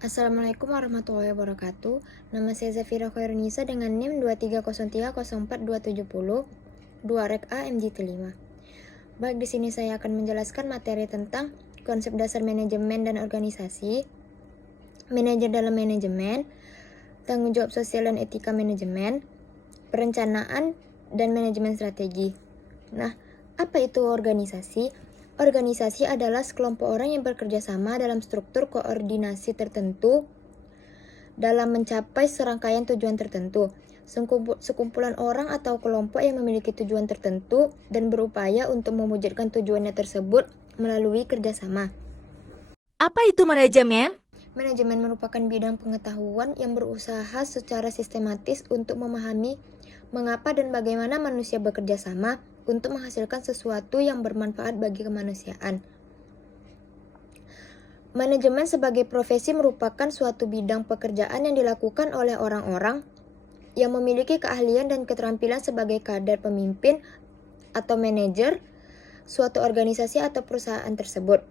Assalamualaikum warahmatullahi wabarakatuh. Nama saya Zafira Khairunisa dengan NIM 230304270 2 Rek A MGT5. Baik, di sini saya akan menjelaskan materi tentang konsep dasar manajemen dan organisasi, manajer dalam manajemen, tanggung jawab sosial dan etika manajemen, perencanaan, dan manajemen strategi. Nah, apa itu organisasi? Organisasi adalah sekelompok orang yang bekerja sama dalam struktur koordinasi tertentu dalam mencapai serangkaian tujuan tertentu. Sekumpulan orang atau kelompok yang memiliki tujuan tertentu dan berupaya untuk mewujudkan tujuannya tersebut melalui kerjasama. Apa itu manajemen? Manajemen merupakan bidang pengetahuan yang berusaha secara sistematis untuk memahami mengapa dan bagaimana manusia bekerja sama untuk menghasilkan sesuatu yang bermanfaat bagi kemanusiaan. Manajemen sebagai profesi merupakan suatu bidang pekerjaan yang dilakukan oleh orang-orang yang memiliki keahlian dan keterampilan sebagai kader pemimpin atau manajer suatu organisasi atau perusahaan tersebut.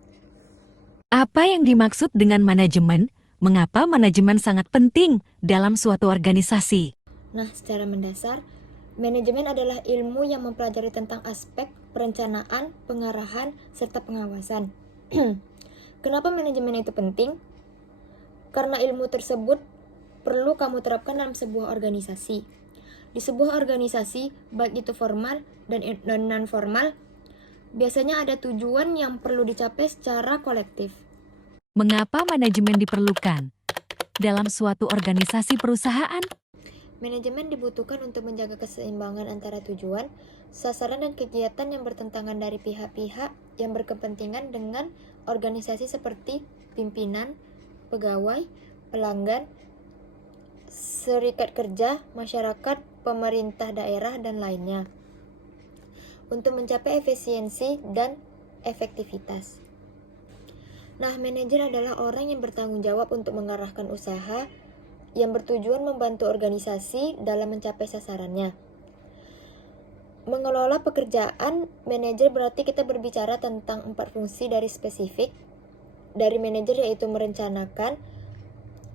Apa yang dimaksud dengan manajemen? Mengapa manajemen sangat penting dalam suatu organisasi? Nah, secara mendasar, manajemen adalah ilmu yang mempelajari tentang aspek perencanaan, pengarahan, serta pengawasan. Kenapa manajemen itu penting? Karena ilmu tersebut perlu kamu terapkan dalam sebuah organisasi. Di sebuah organisasi, baik itu formal dan non-formal, biasanya ada tujuan yang perlu dicapai secara kolektif. Mengapa manajemen diperlukan dalam suatu organisasi perusahaan? Manajemen dibutuhkan untuk menjaga keseimbangan antara tujuan, sasaran, dan kegiatan yang bertentangan dari pihak-pihak yang berkepentingan dengan organisasi seperti pimpinan, pegawai, pelanggan, serikat kerja, masyarakat, pemerintah daerah, dan lainnya, untuk mencapai efisiensi dan efektivitas. Nah, manajer adalah orang yang bertanggung jawab untuk mengarahkan usaha yang bertujuan membantu organisasi dalam mencapai sasarannya. Mengelola pekerjaan manajer berarti kita berbicara tentang 4 fungsi dari spesifik dari manajer, yaitu merencanakan,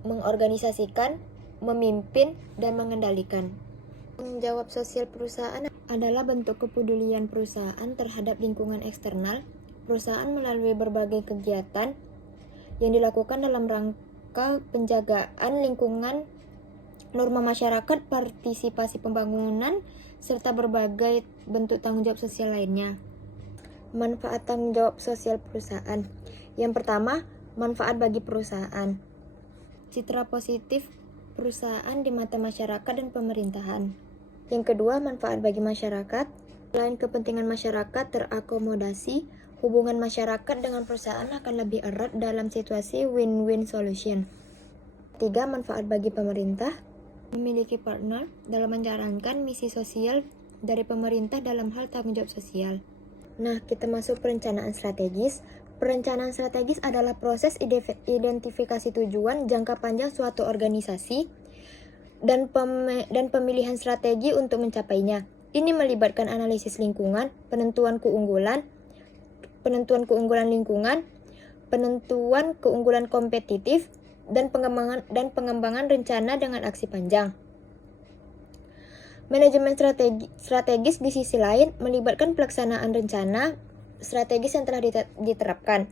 mengorganisasikan, memimpin, dan mengendalikan. Tanggung jawab sosial perusahaan adalah bentuk kepedulian perusahaan terhadap lingkungan eksternal. Perusahaan melalui berbagai kegiatan yang dilakukan dalam rangka penjagaan lingkungan, norma masyarakat, partisipasi pembangunan, serta berbagai bentuk tanggung jawab sosial lainnya. Manfaat tanggung jawab sosial perusahaan. Yang pertama, manfaat bagi perusahaan. Citra positif perusahaan di mata masyarakat dan pemerintahan. Yang kedua, manfaat bagi masyarakat. Selain kepentingan masyarakat terakomodasi, hubungan masyarakat dengan perusahaan akan lebih erat dalam situasi win-win solution. Tiga, manfaat bagi pemerintah. Memiliki partner dalam menjalankan misi sosial dari pemerintah dalam hal tanggung jawab sosial. Nah, kita masuk perencanaan strategis. Perencanaan strategis adalah proses identifikasi tujuan jangka panjang suatu organisasi dan pemilihan strategi untuk mencapainya. Ini melibatkan analisis lingkungan, penentuan keunggulan lingkungan, penentuan keunggulan kompetitif, dan pengembangan rencana dengan aksi panjang. Manajemen strategis di sisi lain melibatkan pelaksanaan rencana strategis yang telah diterapkan.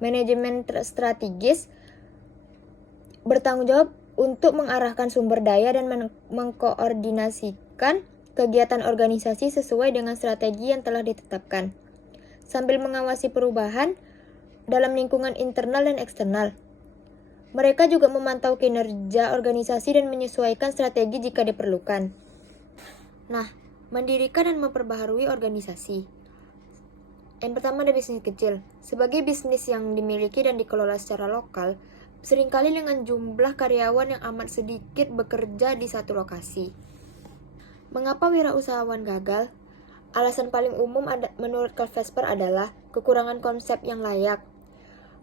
Manajemen strategis bertanggung jawab untuk mengarahkan sumber daya dan mengkoordinasikan kegiatan organisasi sesuai dengan strategi yang telah ditetapkan, sambil mengawasi perubahan dalam lingkungan internal dan eksternal. Mereka juga memantau kinerja organisasi dan menyesuaikan strategi jika diperlukan. Nah, mendirikan dan memperbaharui organisasi. Yang pertama ada bisnis kecil. Sebagai bisnis yang dimiliki dan dikelola secara lokal, seringkali dengan jumlah karyawan yang amat sedikit bekerja di satu lokasi. Mengapa wirausahawan gagal? Alasan paling umum menurut Karl Vesper adalah kekurangan konsep yang layak.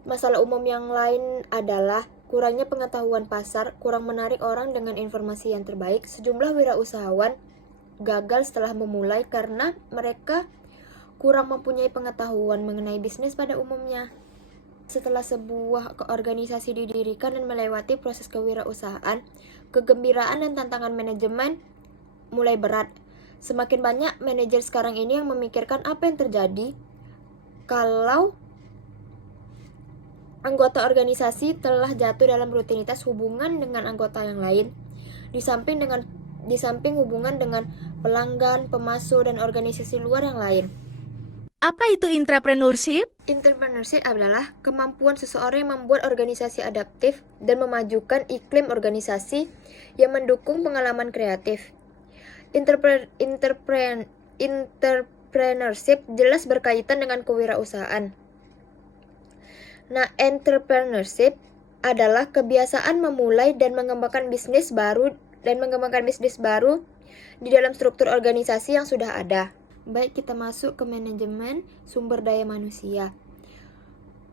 Masalah umum yang lain adalah kurangnya pengetahuan pasar, kurang menarik orang dengan informasi yang terbaik. Sejumlah wirausahawan gagal setelah memulai karena mereka kurang mempunyai pengetahuan mengenai bisnis pada umumnya. Setelah sebuah organisasi didirikan dan melewati proses kewirausahaan, kegembiraan dan tantangan manajemen mulai berat. Semakin banyak manajer sekarang ini yang memikirkan apa yang terjadi kalau anggota organisasi telah jatuh dalam rutinitas hubungan dengan anggota yang lain, di samping hubungan dengan pelanggan, pemasok, dan organisasi luar yang lain. Apa itu intrapreneurship? Entrepreneurship adalah kemampuan seseorang yang membuat organisasi adaptif dan memajukan iklim organisasi yang mendukung pengalaman kreatif. Entrepreneurship jelas berkaitan dengan kewirausahaan. Nah, entrepreneurship adalah kebiasaan memulai dan mengembangkan bisnis baru di dalam struktur organisasi yang sudah ada. Baik, kita masuk ke manajemen sumber daya manusia.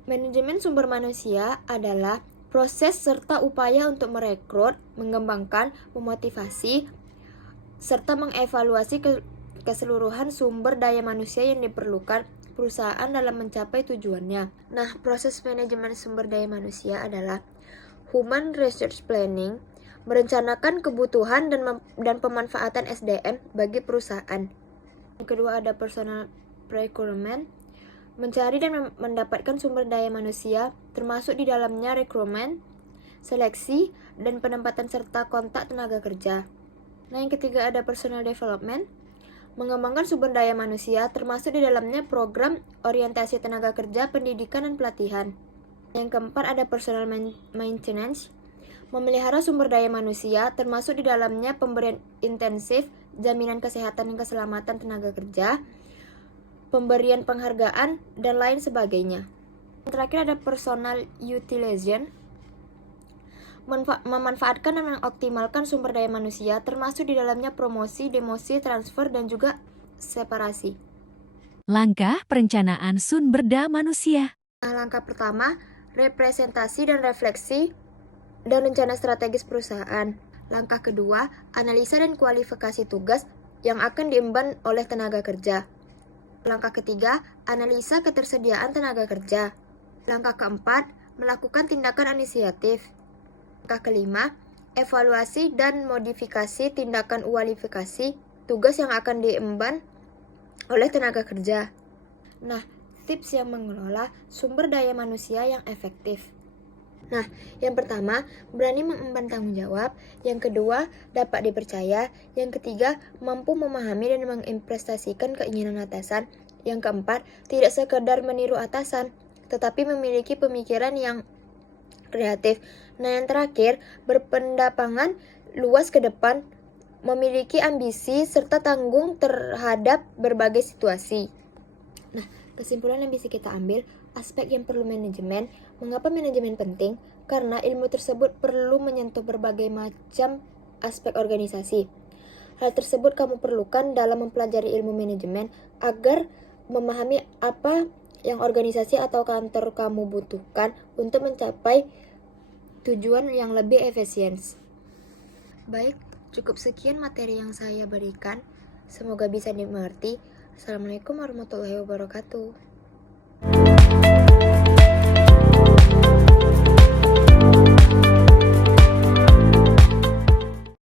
Manajemen sumber manusia adalah proses serta upaya untuk merekrut, mengembangkan, memotivasi, serta mengevaluasi keseluruhan sumber daya manusia yang diperlukan perusahaan dalam mencapai tujuannya. Nah, proses manajemen sumber daya manusia adalah human resource planning, merencanakan kebutuhan dan pemanfaatan SDM bagi perusahaan. Yang kedua ada personal recruitment, mencari dan mendapatkan sumber daya manusia, termasuk di dalamnya rekrutmen, seleksi, dan penempatan serta kontak tenaga kerja. Nah, yang ketiga ada personal development, mengembangkan sumber daya manusia, termasuk di dalamnya program orientasi tenaga kerja, pendidikan, dan pelatihan. Yang keempat ada personal maintenance, memelihara sumber daya manusia, termasuk di dalamnya pemberian intensif, jaminan kesehatan dan keselamatan tenaga kerja, pemberian penghargaan, dan lain sebagainya. Yang terakhir ada personal utilization, memanfaatkan dan mengoptimalkan sumber daya manusia, termasuk di dalamnya promosi, demosi, transfer, dan juga separasi. Langkah perencanaan sumber daya manusia. Nah, langkah pertama, representasi dan refleksi dan rencana strategis perusahaan. Langkah kedua, analisa dan kualifikasi tugas yang akan diemban oleh tenaga kerja. Langkah ketiga, analisa ketersediaan tenaga kerja. Langkah keempat, melakukan tindakan inisiatif. Langkah kelima, evaluasi dan modifikasi tindakan kualifikasi tugas yang akan diemban oleh tenaga kerja. Nah, tips yang mengelola sumber daya manusia yang efektif. Nah, yang pertama, berani mengemban tanggung jawab. Yang kedua, dapat dipercaya. Yang ketiga, mampu memahami dan menginvestasikan keinginan atasan. Yang keempat, tidak sekedar meniru atasan, tetapi memiliki pemikiran yang kreatif. Nah, yang terakhir, berpendapangan luas ke depan, memiliki ambisi serta tanggung terhadap berbagai situasi. Nah, kesimpulan yang bisa kita ambil, aspek yang perlu manajemen. Mengapa manajemen penting? Karena ilmu tersebut perlu menyentuh berbagai macam aspek organisasi. Hal tersebut kamu perlukan dalam mempelajari ilmu manajemen agar memahami apa yang organisasi atau kantor kamu butuhkan untuk mencapai tujuan yang lebih efisien. Baik, cukup sekian materi yang saya berikan. Semoga bisa dimengerti. Assalamualaikum warahmatullahi wabarakatuh.